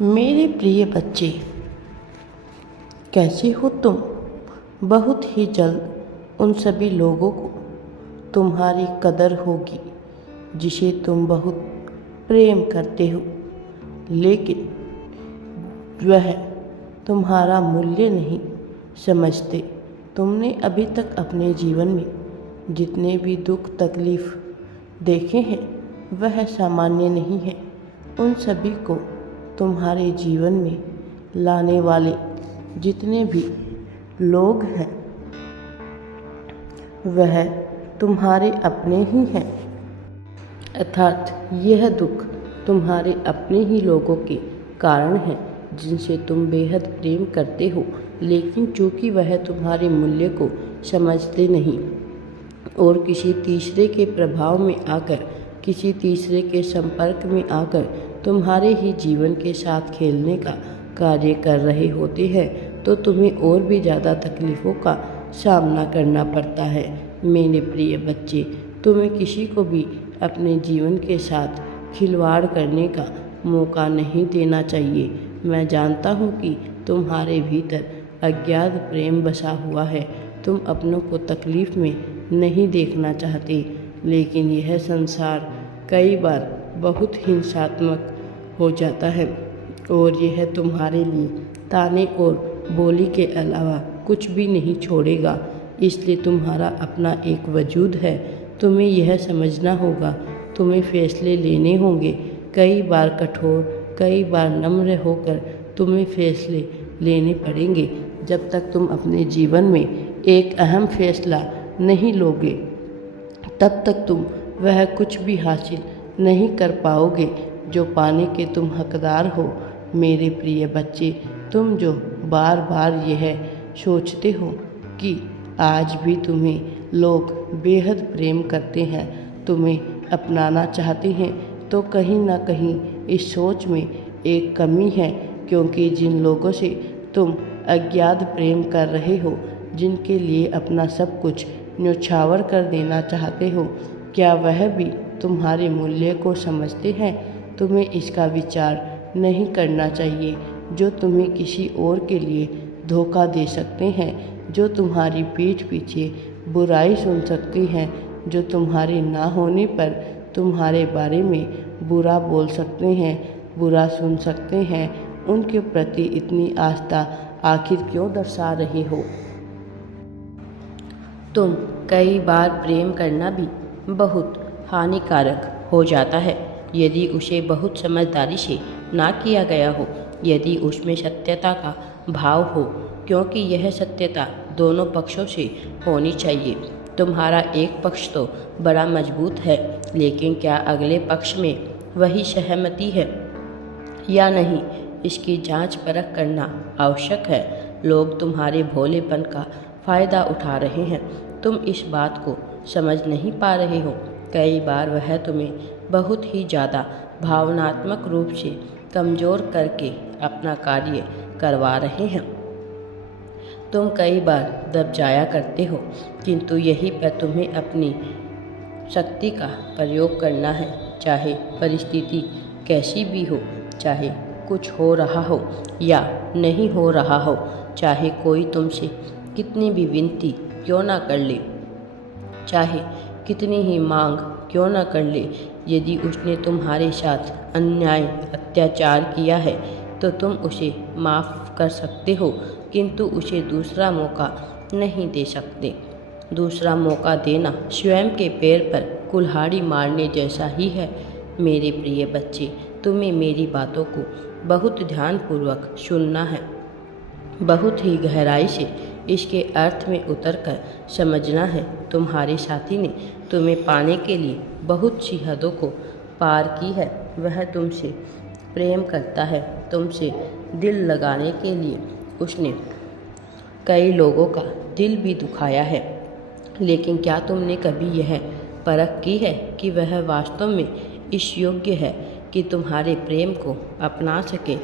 मेरे प्रिय बच्चे, कैसे हो तुम? बहुत ही जल्द उन सभी लोगों को तुम्हारी कदर होगी जिसे तुम बहुत प्रेम करते हो, लेकिन वह तुम्हारा मूल्य नहीं समझते। तुमने अभी तक अपने जीवन में जितने भी दुख तकलीफ देखे हैं वह सामान्य नहीं है। उन सभी को तुम्हारे जीवन में लाने वाले जितने भी लोग हैं वह तुम्हारे अपने ही हैं, अर्थात यह दुख तुम्हारे अपने ही लोगों के कारण है जिनसे तुम बेहद प्रेम करते हो, लेकिन चूंकि वह तुम्हारे मूल्य को समझते नहीं और किसी तीसरे के प्रभाव में आकर, किसी तीसरे के संपर्क में आकर तुम्हारे ही जीवन के साथ खेलने का कार्य कर रहे होते हैं, तो तुम्हें और भी ज़्यादा तकलीफ़ों का सामना करना पड़ता है। मेरे प्रिय बच्चे, तुम्हें किसी को भी अपने जीवन के साथ खिलवाड़ करने का मौका नहीं देना चाहिए। मैं जानता हूँ कि तुम्हारे भीतर अज्ञात प्रेम बसा हुआ है। तुम अपनों को तकलीफ़ में नहीं देखना चाहते, लेकिन यह संसार कई बार बहुत हिंसात्मक हो जाता है और यह तुम्हारे लिए ताने और बोली के अलावा कुछ भी नहीं छोड़ेगा। इसलिए तुम्हारा अपना एक वजूद है। तुम्हें यह समझना होगा, तुम्हें फैसले लेने होंगे, कई बार कठोर, कई बार नम्र होकर तुम्हें फैसले लेने पड़ेंगे। जब तक तुम अपने जीवन में एक अहम फैसला नहीं लोगे तब तक तुम वह कुछ भी हासिल नहीं कर पाओगे जो पाने के तुम हकदार हो। मेरे प्रिय बच्चे, तुम जो बार बार यह सोचते हो कि आज भी तुम्हें लोग बेहद प्रेम करते हैं, तुम्हें अपनाना चाहते हैं, तो कहीं ना कहीं इस सोच में एक कमी है, क्योंकि जिन लोगों से तुम अज्ञात प्रेम कर रहे हो, जिनके लिए अपना सब कुछ न्यौछावर कर देना चाहते हो, क्या वह भी तुम्हारे मूल्य को समझते हैं? तुम्हें इसका विचार नहीं करना चाहिए। जो तुम्हें किसी और के लिए धोखा दे सकते हैं, जो तुम्हारी पीठ पीछे बुराई सुन सकते हैं, जो तुम्हारे ना होने पर तुम्हारे बारे में बुरा बोल सकते हैं, बुरा सुन सकते हैं, उनके प्रति इतनी आस्था आखिर क्यों दर्शा रहे हो? तुम कई बार प्रेम करना भी बहुत हानिकारक हो जाता है यदि उसे बहुत समझदारी से ना किया गया हो, यदि उसमें सत्यता का भाव हो, क्योंकि यह सत्यता दोनों पक्षों से होनी चाहिए। तुम्हारा एक पक्ष तो बड़ा मजबूत है, लेकिन क्या अगले पक्ष में वही सहमति है या नहीं, इसकी जांच परख करना आवश्यक है। लोग तुम्हारे भोलेपन का फ़ायदा उठा रहे हैं, तुम इस बात को समझ नहीं पा रहे हो। कई बार वह तुम्हें बहुत ही ज़्यादा भावनात्मक रूप से कमज़ोर करके अपना कार्य करवा रहे हैं। तुम कई बार दब जाया करते हो, किंतु यही पर तुम्हें अपनी शक्ति का प्रयोग करना है। चाहे परिस्थिति कैसी भी हो, चाहे कुछ हो रहा हो या नहीं हो रहा हो, चाहे कोई तुमसे कितनी भी विनती क्यों ना कर ले, चाहे कितनी ही मांग क्यों ना कर ले, यदि उसने तुम्हारे साथ अन्याय अत्याचार किया है तो तुम उसे माफ़ कर सकते हो, किंतु उसे दूसरा मौका नहीं दे सकते। दूसरा मौका देना स्वयं के पैर पर कुल्हाड़ी मारने जैसा ही है। मेरे प्रिय बच्चे, तुम्हें मेरी बातों को बहुत ध्यानपूर्वक सुनना है, बहुत ही गहराई से इसके अर्थ में उतरकर समझना है। तुम्हारे साथी ने तुम्हें पाने के लिए बहुत सी हदों को पार की है। वह तुमसे प्रेम करता है, तुमसे दिल लगाने के लिए उसने कई लोगों का दिल भी दुखाया है, लेकिन क्या तुमने कभी यह परख की है कि वह वास्तव में इस योग्य है कि तुम्हारे प्रेम को अपना सके?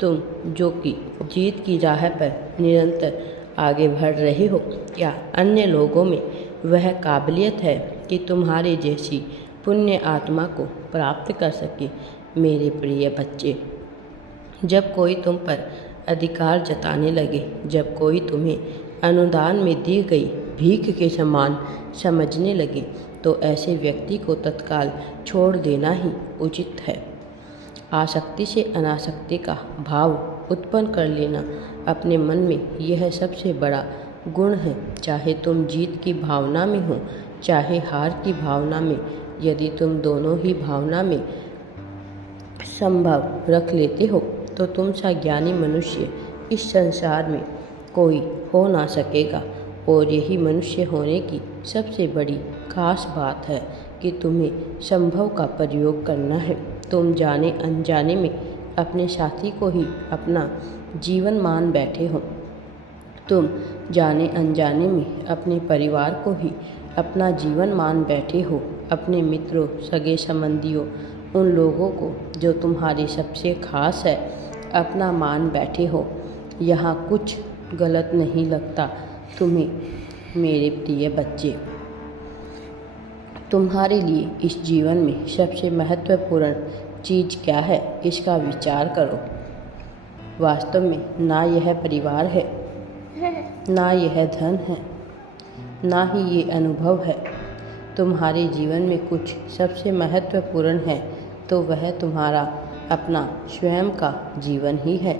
तुम जो कि जीत की राह पर निरंतर आगे बढ़ रहे हो, क्या अन्य लोगों में वह काबिलियत है कि तुम्हारे जैसी पुण्य आत्मा को प्राप्त कर सके? मेरे प्रिय बच्चे, जब कोई तुम पर अधिकार जताने लगे, जब कोई तुम्हें अनुदान में दी गई भीख के समान समझने लगे, तो ऐसे व्यक्ति को तत्काल छोड़ देना ही उचित है। आसक्ति से अनासक्ति का भाव उत्पन्न कर लेना अपने मन में, यह सबसे बड़ा गुण है। चाहे तुम जीत की भावना में हो, चाहे हार की भावना में, यदि तुम दोनों ही भावना में संभव रख लेते हो, तो तुम सा ज्ञानी मनुष्य इस संसार में कोई हो ना सकेगा। और यही मनुष्य होने की सबसे बड़ी खास बात है कि तुम्हें संभव का प्रयोग करना है। तुम जाने अनजाने में अपने साथी को ही अपना जीवन मान बैठे हो। तुम जाने अनजाने में अपने परिवार को ही अपना जीवन मान बैठे हो। अपने मित्रों, सगे संबंधियों, उन लोगों को जो तुम्हारे सबसे खास है, अपना मान बैठे हो। यहाँ कुछ गलत नहीं लगता तुम्हें मेरे प्रिय बच्चे। तुम्हारे लिए इस जीवन में सबसे महत्वपूर्ण चीज़ क्या है, इसका विचार करो। वास्तव में ना यह परिवार है, ना यह धन है, ना ही ये अनुभव है। तुम्हारे जीवन में कुछ सबसे महत्वपूर्ण है तो वह तुम्हारा अपना स्वयं का जीवन ही है,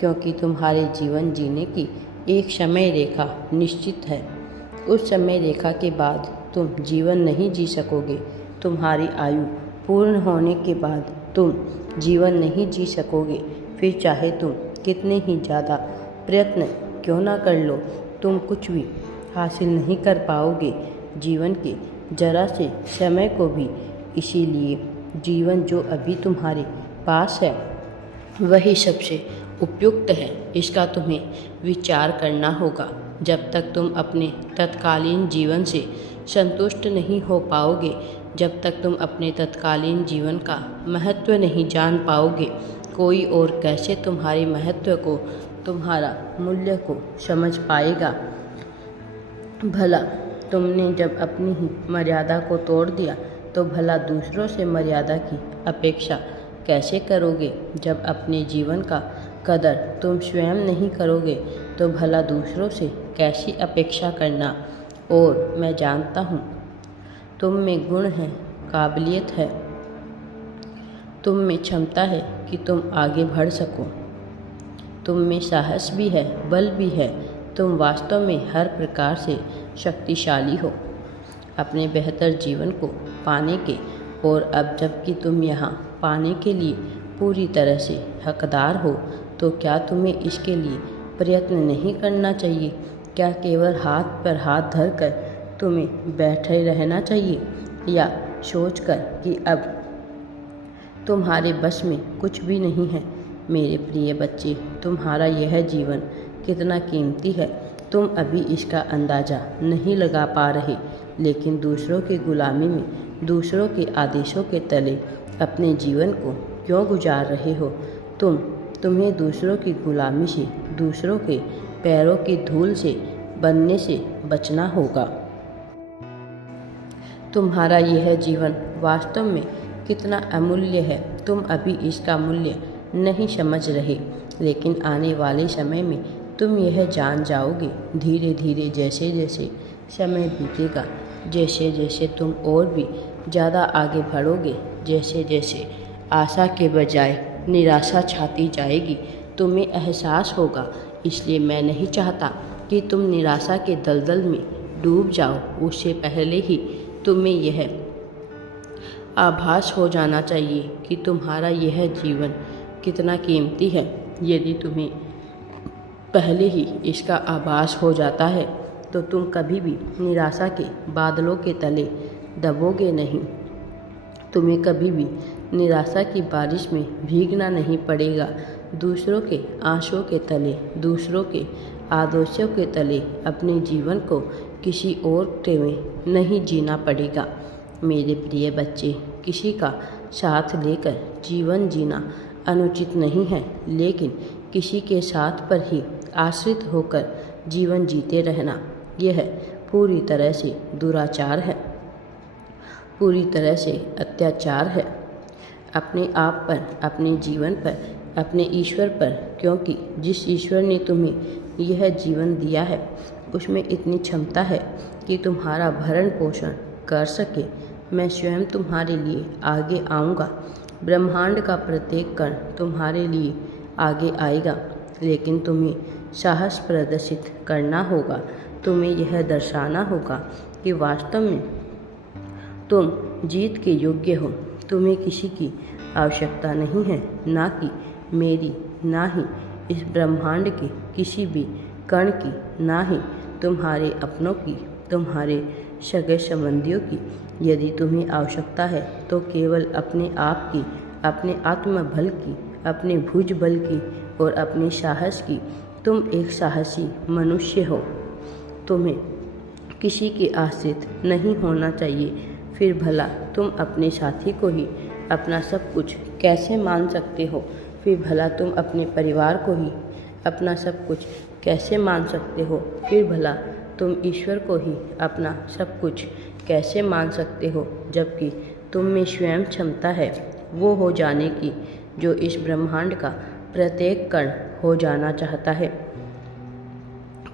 क्योंकि तुम्हारे जीवन जीने की एक समय रेखा निश्चित है। उस समय रेखा के बाद तुम जीवन नहीं जी सकोगे। तुम्हारी आयु पूर्ण होने के बाद तुम जीवन नहीं जी सकोगे। फिर चाहे तुम कितने ही ज़्यादा प्रयत्न क्यों ना कर लो, तुम कुछ भी हासिल नहीं कर पाओगे जीवन के जरा से समय को भी। इसीलिए जीवन जो अभी तुम्हारे पास है वही सबसे उपयुक्त है, इसका तुम्हें विचार करना होगा। जब तक तुम अपने तत्कालीन जीवन से संतुष्ट नहीं हो पाओगे, जब तक तुम अपने तत्कालीन जीवन का महत्व नहीं जान पाओगे, कोई और कैसे तुम्हारे महत्व को, तुम्हारा मूल्य को समझ पाएगा। भला तुमने जब अपनी ही मर्यादा को तोड़ दिया तो भला दूसरों से मर्यादा की अपेक्षा कैसे करोगे। जब अपने जीवन का कदर तुम स्वयं नहीं करोगे तो भला दूसरों से कैसी अपेक्षा करना। और मैं जानता हूँ तुम में गुण है, काबिलियत है, तुम में क्षमता है कि तुम आगे बढ़ सको। तुम में साहस भी है, बल भी है। तुम वास्तव में हर प्रकार से शक्तिशाली हो अपने बेहतर जीवन को पाने के। और अब जबकि तुम यहाँ पाने के लिए पूरी तरह से हकदार हो, तो क्या तुम्हें इसके लिए प्रयत्न नहीं करना चाहिए? क्या केवल हाथ पर हाथ धरकर तुम्हें बैठे रहना चाहिए, या सोचकर कि अब तुम्हारे बस में कुछ भी नहीं है? मेरे प्रिय बच्चे, तुम्हारा यह जीवन कितना कीमती है, तुम अभी इसका अंदाज़ा नहीं लगा पा रहे। लेकिन दूसरों की गुलामी में, दूसरों के आदेशों के तले अपने जीवन को क्यों गुजार रहे हो? तुम्हें दूसरों की गुलामी से, दूसरों के पैरों की धूल से बनने से बचना होगा। तुम्हारा यह जीवन वास्तव में कितना अमूल्य है, तुम अभी इसका मूल्य नहीं समझ रहे। लेकिन आने वाले समय में तुम यह जान जाओगे। धीरे धीरे जैसे जैसे समय बीतेगा, जैसे जैसे तुम और भी ज़्यादा आगे बढ़ोगे, जैसे जैसे आशा के बजाय निराशा छाती जाएगी, तुम्हें एहसास होगा। इसलिए मैं नहीं चाहता कि तुम निराशा के दलदल में डूब जाओ। उससे पहले ही तुम्हें यह आभास हो जाना चाहिए कि तुम्हारा यह जीवन कितना कीमती है। यदि तुम्हें पहले ही इसका आभास हो जाता है तो तुम कभी भी निराशा के बादलों के तले दबोगे नहीं। तुम्हें कभी भी निराशा की बारिश में भीगना नहीं पड़ेगा। दूसरों के आंसुओं के तले, दूसरों के आदर्शों के तले अपने जीवन को किसी और में नहीं जीना पड़ेगा। मेरे प्रिय बच्चे, किसी का साथ लेकर जीवन जीना अनुचित नहीं है, लेकिन किसी के साथ पर ही आश्रित होकर जीवन जीते रहना, यह पूरी तरह से दुराचार है, पूरी तरह से अत्याचार है। अपने आप पर, अपने जीवन पर अपने ईश्वर पर, क्योंकि जिस ईश्वर ने तुम्हें यह जीवन दिया है उसमें इतनी क्षमता है कि तुम्हारा भरण पोषण कर सके। मैं स्वयं तुम्हारे लिए आगे आऊँगा। ब्रह्मांड का प्रत्येक कण तुम्हारे लिए आगे आएगा, लेकिन तुम्हें साहस प्रदर्शित करना होगा। तुम्हें यह दर्शाना होगा कि वास्तव में तुम जीत के योग्य हो। तुम्हें किसी की आवश्यकता नहीं है, ना कि मेरी, ना ही इस ब्रह्मांड के किसी भी कण की, ना ही तुम्हारे अपनों की, तुम्हारे सगे संबंधियों की। यदि तुम्हें आवश्यकता है तो केवल अपने आप की, अपने आत्मबल की, अपने भुज बल की और अपने साहस की। तुम एक साहसी मनुष्य हो। तुम्हें किसी के आश्रित नहीं होना चाहिए। फिर भला तुम अपने साथी को ही अपना सब कुछ कैसे मान सकते हो? फिर भला तुम अपने परिवार को ही अपना सब कुछ कैसे मान सकते हो? फिर भला तुम ईश्वर को ही अपना सब कुछ कैसे मान सकते हो, जबकि तुम में स्वयं क्षमता है वो हो जाने की जो इस ब्रह्मांड का प्रत्येक कण हो जाना चाहता है।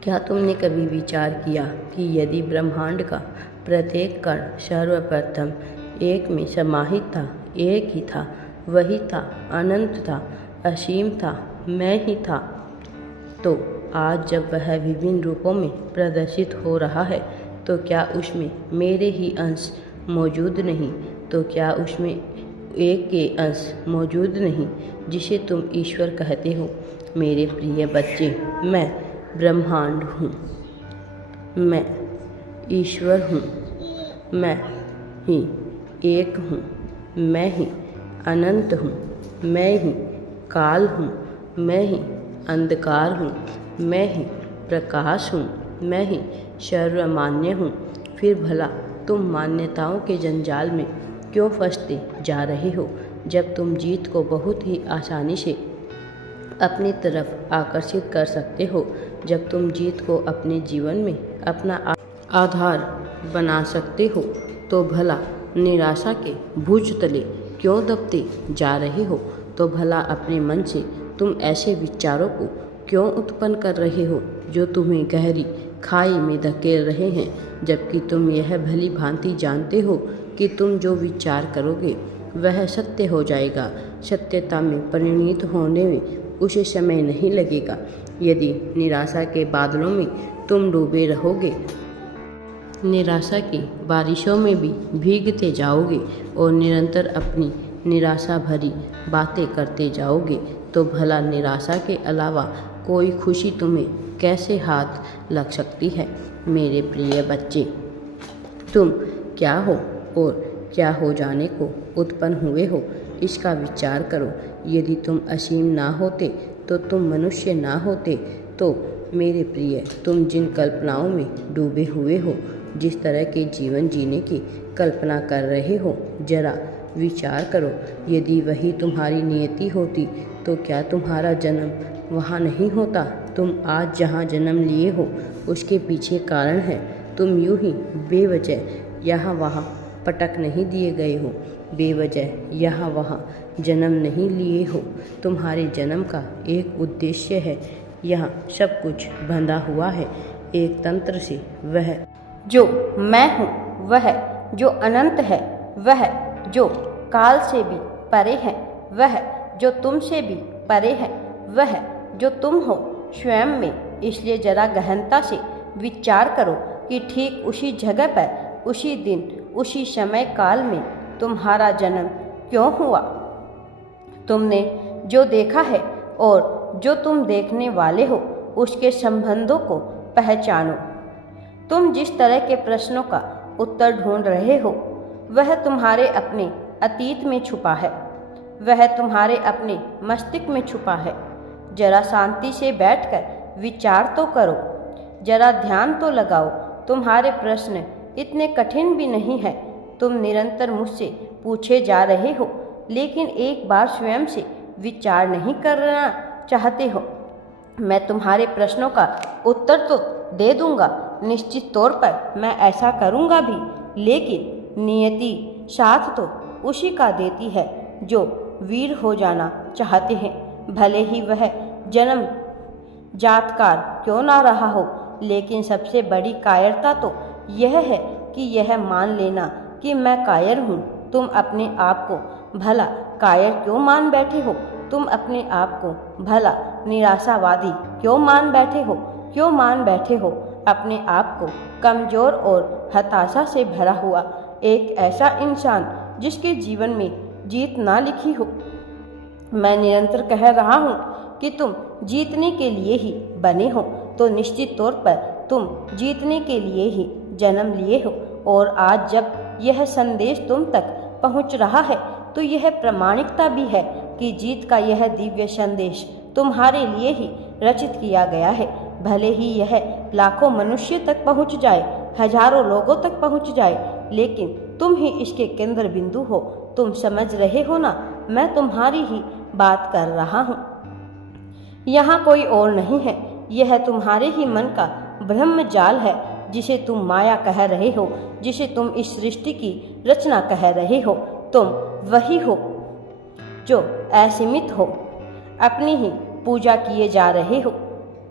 क्या तुमने कभी विचार किया कि यदि ब्रह्मांड का प्रत्येक कण सर्वप्रथम एक में समाहित था, एक ही था, वही था, अनंत था, असीम था, मैं ही था, तो आज जब वह विभिन्न रूपों में प्रदर्शित हो रहा है तो क्या उसमें मेरे ही अंश मौजूद नहीं? तो क्या उसमें एक के अंश मौजूद नहीं जिसे तुम ईश्वर कहते हो? मेरे प्रिय बच्चे, मैं ब्रह्मांड हूँ, मैं ईश्वर हूँ, मैं ही एक हूँ, मैं ही अनंत हूँ, मैं ही काल हूँ, मैं ही अंधकार हूँ, मैं ही प्रकाश हूँ, मैं ही सर्वमान्य हूँ। फिर भला तुम मान्यताओं के जंजाल में क्यों फंसते जा रहे हो, जब तुम जीत को बहुत ही आसानी से अपनी तरफ आकर्षित कर सकते हो, जब तुम जीत को अपने जीवन में अपना आधार बना सकते हो, तो भला निराशा के भुज तले क्यों दबते जा रहे हो? तो भला अपने मन से तुम ऐसे विचारों को क्यों उत्पन्न कर रहे हो जो तुम्हें गहरी खाई में धकेल रहे हैं, जबकि तुम यह भली भांति जानते हो कि तुम जो विचार करोगे वह सत्य हो जाएगा। सत्यता में परिणित होने में उसे समय नहीं लगेगा। यदि निराशा के बादलों में तुम डूबे रहोगे, निराशा की बारिशों में भी भीगते जाओगे और निरंतर अपनी निराशा भरी बातें करते जाओगे, तो भला निराशा के अलावा कोई खुशी तुम्हें कैसे हाथ लग सकती है? मेरे प्रिय बच्चे, तुम क्या हो और क्या हो जाने को उत्पन्न हुए हो, इसका विचार करो। यदि तुम असीम ना होते तो तुम मनुष्य ना होते। तो मेरे प्रिय, तुम जिन कल्पनाओं में डूबे हुए हो, जिस तरह के जीवन जीने की कल्पना कर रहे हो, जरा विचार करो। यदि वही तुम्हारी नियति होती तो क्या तुम्हारा जन्म वहाँ नहीं होता? तुम आज जहाँ जन्म लिए हो उसके पीछे कारण है। तुम यूं ही बेवजह यहाँ वहाँ पटक नहीं दिए गए हो, बेवजह यहाँ वहाँ जन्म नहीं लिए हो। तुम्हारे जन्म का एक उद्देश्य है। यहाँ सब कुछ बंधा हुआ है एक तंत्र से। वह जो मैं हूँ, वह जो अनंत है, वह जो काल से भी परे है, वह जो तुमसे भी परे है, वह जो तुम हो स्वयं में। इसलिए जरा गहनता से विचार करो कि ठीक उसी जगह पर, उसी दिन, उसी समय काल में तुम्हारा जन्म क्यों हुआ। तुमने जो देखा है और जो तुम देखने वाले हो, उसके संबंधों को पहचानो। तुम जिस तरह के प्रश्नों का उत्तर ढूंढ रहे हो, वह तुम्हारे अपने अतीत में छुपा है, वह तुम्हारे अपने मस्तिष्क में छुपा है। जरा शांति से बैठकर विचार तो करो, जरा ध्यान तो लगाओ। तुम्हारे प्रश्न इतने कठिन भी नहीं है। तुम निरंतर मुझसे पूछे जा रहे हो, लेकिन एक बार स्वयं से विचार नहीं करना चाहते हो। मैं तुम्हारे प्रश्नों का उत्तर तो दे दूंगा, निश्चित तौर पर मैं ऐसा करूंगा भी, लेकिन नियति साथ तो उसी का देती है जो वीर हो जाना चाहते हैं। भले ही वह जन्म जातकार क्यों ना रहा हो, लेकिन सबसे बड़ी कायरता तो यह है कि यह मान लेना कि मैं कायर हूँ। तुम अपने आप को भला कायर क्यों मान बैठे हो? तुम अपने आप को भला निराशावादी क्यों मान बैठे हो? क्यों मान बैठे हो अपने आप को कमज़ोर और हताशा से भरा हुआ एक ऐसा इंसान जिसके जीवन में जीत ना लिखी हो? मैं निरंतर कह रहा हूँ कि तुम जीतने के लिए ही बने हो, तो निश्चित तौर पर तुम जीतने के लिए ही जन्म लिए हो। और आज जब यह संदेश तुम तक पहुँच रहा है तो यह प्रामाणिकता भी है कि जीत का यह दिव्य संदेश तुम्हारे लिए ही रचित किया गया है। भले ही यह लाखों मनुष्य तक पहुँच जाए, हजारों लोगों तक पहुँच जाए, लेकिन तुम ही इसके केंद्र बिंदु हो। तुम समझ रहे हो ना, मैं तुम्हारी ही बात कर रहा हूँ। यहाँ कोई और नहीं है, यह तुम्हारे ही मन का ब्रह्म जाल है जिसे तुम माया कह रहे हो, जिसे तुम इस सृष्टि की रचना कह रहे हो। तुम वही हो जो असीमित हो, अपनी ही पूजा किए जा रहे हो।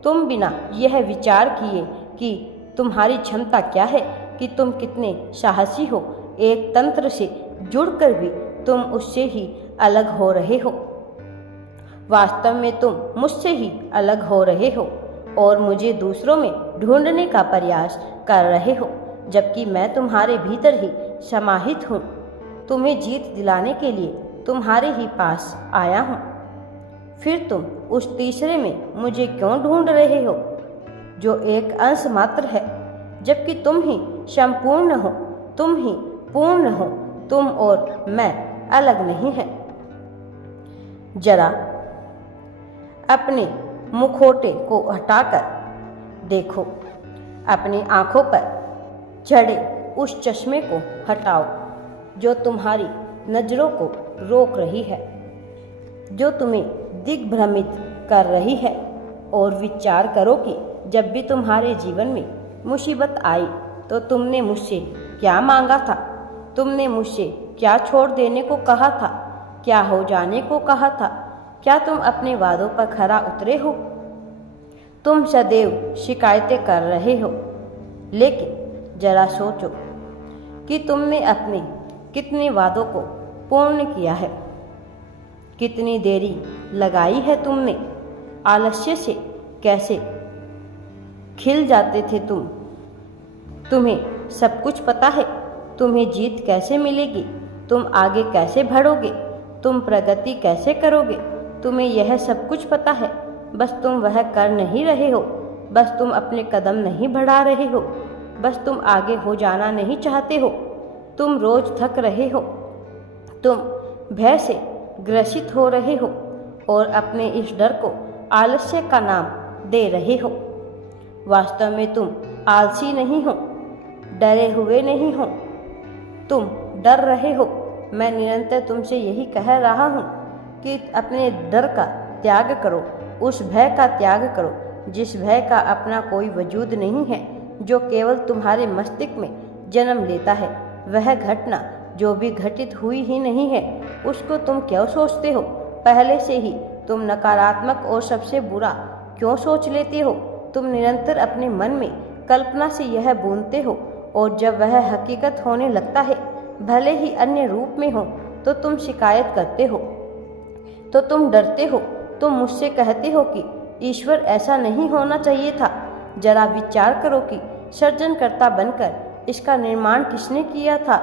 तुम बिना यह विचार किए कि तुम्हारी क्षमता क्या है, कि तुम कितने साहसी हो, एक तंत्र से जुड़कर भी तुम उससे ही अलग हो रहे हो। वास्तव में तुम मुझसे ही अलग हो रहे हो और मुझे दूसरों में ढूंढने का प्रयास कर रहे हो, जबकि मैं तुम्हारे भीतर ही समाहित हूँ। तुम्हें जीत दिलाने के लिए तुम्हारे ही पास आया हूँ। फिर तुम उस तीसरे में मुझे क्यों ढूंढ रहे हो जो एक अंश मात्र है, जबकि तुम ही संपूर्ण हो, तुम ही पूर्ण हो। तुम और मैं अलग नहीं है। जरा अपने मुखौटे को हटाकर देखो, अपनी आंखों पर चढ़े उस चश्मे को हटाओ जो तुम्हारी नजरों को रोक रही है, जो तुम्हें दिग्भ्रमित कर रही है, और विचार करो कि जब भी तुम्हारे जीवन में मुसीबत आई तो तुमने मुझसे क्या मांगा था? तुमने मुझसे क्या छोड़ देने को कहा था? क्या हो जाने को कहा था? क्या तुम अपने वादों पर खरा उतरे हो? तुम सदैव शिकायतें कर रहे हो, लेकिन जरा सोचो कि तुमने अपने कितने वादों को पूर्ण किया है। कितनी देरी लगाई है तुमने। आलस्य से कैसे खिल जाते थे तुम। तुम्हें सब कुछ पता है, तुम्हें जीत कैसे मिलेगी, तुम आगे कैसे बढ़ोगे, तुम प्रगति कैसे करोगे। तुम्हें यह सब कुछ पता है, बस तुम वह कर नहीं रहे हो, बस तुम अपने कदम नहीं बढ़ा रहे हो, बस तुम आगे हो जाना नहीं चाहते हो। तुम रोज थक रहे हो, तुम भय से ग्रसित हो रहे हो और अपने इस डर को आलस्य का नाम दे रहे हो। वास्तव में तुम आलसी नहीं हो, डरे हुए नहीं हो, तुम डर रहे हो। मैं निरंतर तुमसे यही कह रहा हूँ कि अपने डर का त्याग करो, उस भय का त्याग करो जिस भय का अपना कोई वजूद नहीं है, जो केवल तुम्हारे मस्तिष्क में जन्म लेता है। वह घटना जो भी घटित हुई ही नहीं है, उसको तुम क्यों सोचते हो? पहले से ही तुम नकारात्मक और सबसे बुरा क्यों सोच लेते हो? तुम निरंतर अपने मन में कल्पना से यह बुनते हो, और जब वह हकीकत होने लगता है, भले ही अन्य रूप में हो, तो तुम शिकायत करते हो, तो तुम डरते हो, तुम मुझसे कहते हो कि ईश्वर ऐसा नहीं होना चाहिए था। जरा विचार करो कि सृजनकर्ता बनकर इसका निर्माण किसने किया था?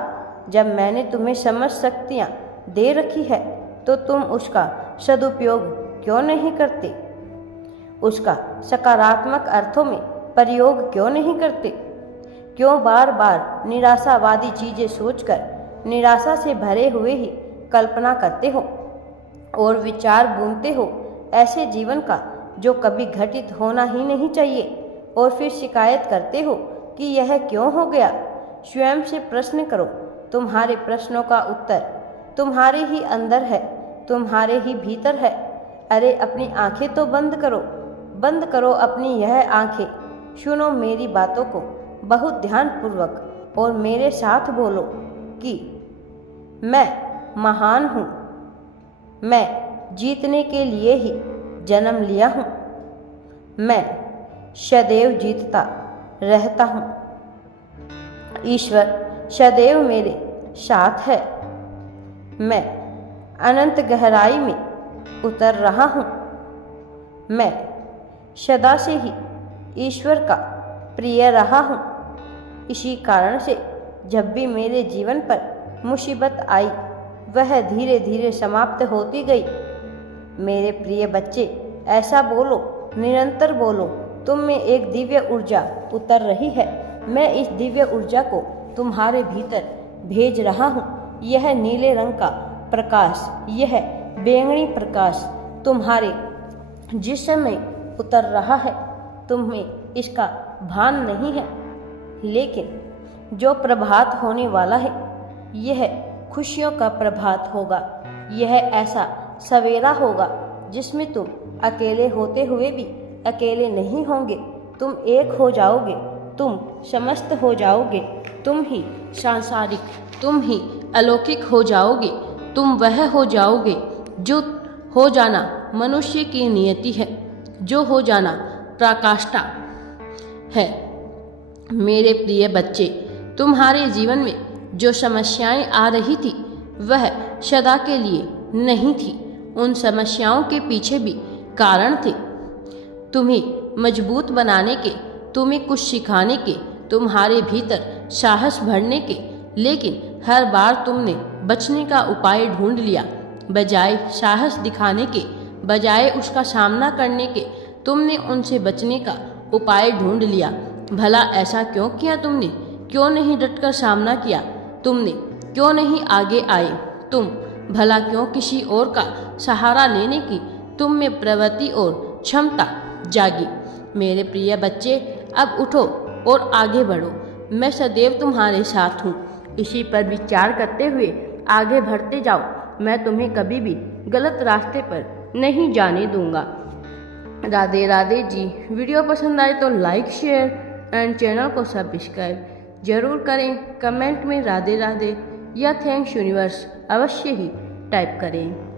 जब मैंने तुम्हें समझ शक्तियाँ दे रखी है, तो तुम उसका सदुपयोग क्यों नहीं करते? उसका सकारात्मक अर्थों में प्रयोग क्यों नहीं करते? क्यों बार बार निराशावादी चीज़ें सोचकर निराशा से भरे हुए ही कल्पना करते हो और विचार बुनते हो ऐसे जीवन का जो कभी घटित होना ही नहीं चाहिए, और फिर शिकायत करते हो कि यह क्यों हो गया? स्वयं से प्रश्न करो। तुम्हारे प्रश्नों का उत्तर तुम्हारे ही अंदर है, तुम्हारे ही भीतर है। अरे अपनी आंखें तो बंद करो, बंद करो अपनी यह आंखें। सुनो मेरी बातों को बहुत ध्यानपूर्वक और मेरे साथ बोलो कि मैं महान हूँ, मैं जीतने के लिए ही जन्म लिया हूँ। मैं सदैव जीतता रहता हूँ। ईश्वर सदैव मेरे साथ है। मैं अनंत गहराई में उतर रहा हूँ। मैं सदा से ही ईश्वर का प्रिय रहा हूँ। इसी कारण से जब भी मेरे जीवन पर मुसीबत आई वह धीरे धीरे समाप्त होती गई। मेरे प्रिय बच्चे, ऐसा बोलो, निरंतर बोलो, तुम में एक दिव्य ऊर्जा उतर रही है। मैं इस दिव्य ऊर्जा को तुम्हारे भीतर भेज रहा हूँ। यह नीले रंग का प्रकाश, यह बैंगनी प्रकाश तुम्हारे जिस्म में उतर रहा है। तुम्हें इसका भान नहीं है, लेकिन जो प्रभात होने वाला है यह खुशियों का प्रभात होगा। यह ऐसा सवेरा होगा जिसमें तुम अकेले होते हुए भी अकेले नहीं होंगे। तुम एक हो जाओगे, तुम समस्त हो जाओगे, तुम ही सांसारिक, तुम ही अलौकिक हो जाओगे। तुम वह हो जाओगे जो हो जाना मनुष्य की नियति है, जो हो जाना पराकाष्ठा है। मेरे प्रिय बच्चे, तुम्हारे जीवन में जो समस्याएं आ रही थी वह सदा के लिए नहीं थी। उन समस्याओं के पीछे भी कारण थे, तुम्हें मजबूत बनाने के, तुम्हें कुछ सिखाने के, तुम्हारे भीतर साहस भरने के। लेकिन हर बार तुमने बचने का उपाय ढूंढ लिया। बजाय साहस दिखाने के, बजाय उसका सामना करने के, तुमने उनसे बचने का उपाय ढूंढ लिया। भला ऐसा क्यों किया तुमने? क्यों नहीं डटकर सामना किया? तुमने क्यों नहीं आगे आए? तुम भला क्यों किसी और का सहारा लेने की तुम में प्रवृत्ति और क्षमता जागी? मेरे प्रिय बच्चे, अब उठो और आगे बढ़ो। मैं सदैव तुम्हारे साथ हूँ। इसी पर विचार करते हुए आगे बढ़ते जाओ। मैं तुम्हें कभी भी गलत रास्ते पर नहीं जाने दूंगा। राधे राधे जी। वीडियो पसंद आए तो लाइक, शेयर एंड चैनल को सब्सक्राइब जरूर करें। कमेंट में राधे राधे या थैंक्स यूनिवर्स अवश्य ही टाइप करें।